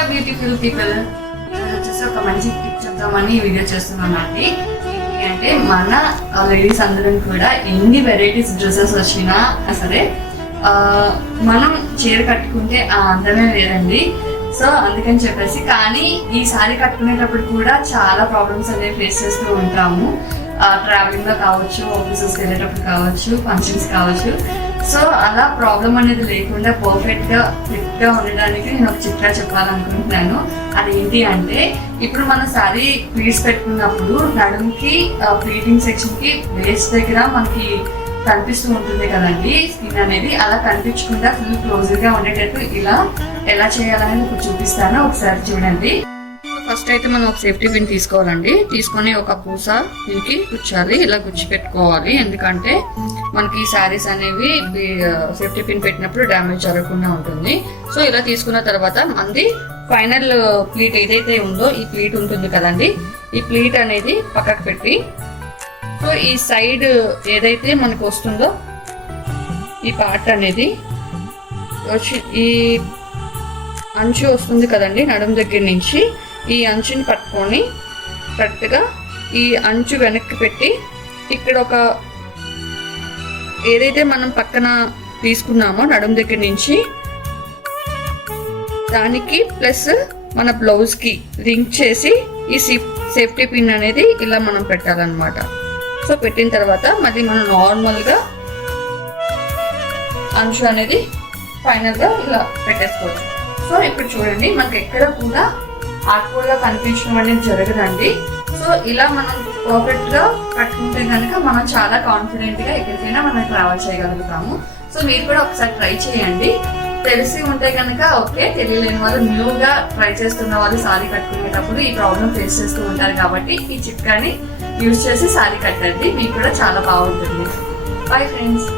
Hello beautiful people, వచ్చేసి ఒక మంచి టిప్ చెప్తామని ఈ వీడియో చేస్తున్నానండి. ఏంటి అంటే మన లేడీస్ అందరం కూడా ఎన్ని వెరైటీస్ డ్రెస్సెస్ వచ్చినా సరే మనం చీర కట్టుకుంటే ఆ అందమే వేరండి. సో అందుకని చెప్పేసి, కానీ ఈ సారీ కట్టుకునేటప్పుడు కూడా చాలా ప్రాబ్లమ్స్ అనేవి ఫేస్ చేస్తూ ఉంటాము. ట్రావెలింగ్ లో కావచ్చు, ఆఫీసెస్కి వెళ్ళేటప్పుడు కావచ్చు, ఫంక్షన్స్ కావచ్చు. సో అలా ప్రాబ్లం అనేది లేకుండా పర్ఫెక్ట్ గా ఫిట్ గా ఉండడానికి నేను ఒక చిట్కా చెప్పాలనుకుంటున్నాను. అదేంటి అంటే, ఇప్పుడు మన సారీ ప్లీట్స్ పెట్టుకున్నప్పుడు నడుముకి ప్లీటింగ్ సెక్షన్ కి వేస్ట్ దగ్గర మనకి కనిపిస్తూ ఉంటుంది కదండి స్కిన్ అనేది. అలా కనిపించకుండా ఫుల్ క్లోజ్ గా ఉండేటట్టు ఇలా ఎలా చేయాలని ఇప్పుడు చూపిస్తాను, ఒకసారి చూడండి. ఫస్ట్ అయితే మనం ఒక సేఫ్టీ పిన్ తీసుకోవాలండి. తీసుకొని ఒక పూస దీనికి గుచ్చాలి, ఇలా గుచ్చి పెట్టుకోవాలి. ఎందుకంటే మనకి శారీస్ అనేవి సేఫ్టీ పిన్ పెట్టినప్పుడు డ్యామేజ్ జరగకుండా ఉంటుంది. సో ఇలా తీసుకున్న తర్వాత మనది ఫైనల్ ప్లీట్ ఏదైతే ఉందో ఈ ప్లీట్ ఉంటుంది కదండి, ఈ ప్లీట్ అనేది పక్కకు పెట్టి, సో ఈ సైడ్ ఏదైతే మనకు వస్తుందో ఈ పార్ట్ అనేది వచ్చి ఈ అంచు వస్తుంది కదండి నడుము దగ్గర నుంచి, ఈ అంచుని పట్టుకొని కరెక్ట్గా ఈ అంచు వెనక్కి పెట్టి, ఇక్కడ ఒక ఏదైతే మనం పక్కన తీసుకున్నామో నడుము దగ్గర నుంచి దానికి ప్లస్ మన బ్లౌజ్ కి లింక్ చేసి ఈ సేఫ్టీ పిన్ అనేది ఇలా మనం పెట్టాలన్నమాట. సో పెట్టిన తర్వాత మళ్ళీ మనం నార్మల్ గా అంచు అనేది ఫైనల్ గా ఇలా పెట్టేసుకోవచ్చు. సో ఇప్పుడు చూడండి, మనకి ఎక్కడ కూడా ఆకుగా కనిపించడం అనేది జరగదండి. సో ఇలా మనం పర్ఫెక్ట్ గా కట్టుకుంటే కనుక మనం చాలా కాన్ఫిడెంట్ గా ఎక్కడికైనా మనం ట్రావెల్ చేయగలుగుతాము. సో మీరు కూడా ఒకసారి ట్రై చేయండి. తెలిసి ఉంటే కనుక ఓకే, తెలియలేని వాళ్ళు, న్యూగా ట్రై చేస్తున్న వాళ్ళు సారీ కట్టుకునేటప్పుడు ఈ ప్రాబ్లం ఫేస్ చేస్తూ ఉంటారు కాబట్టి ఈ చిట్కాని యూజ్ చేసి సారీ కట్టండి, మీకు కూడా చాలా బాగుంటుంది. Bye friends.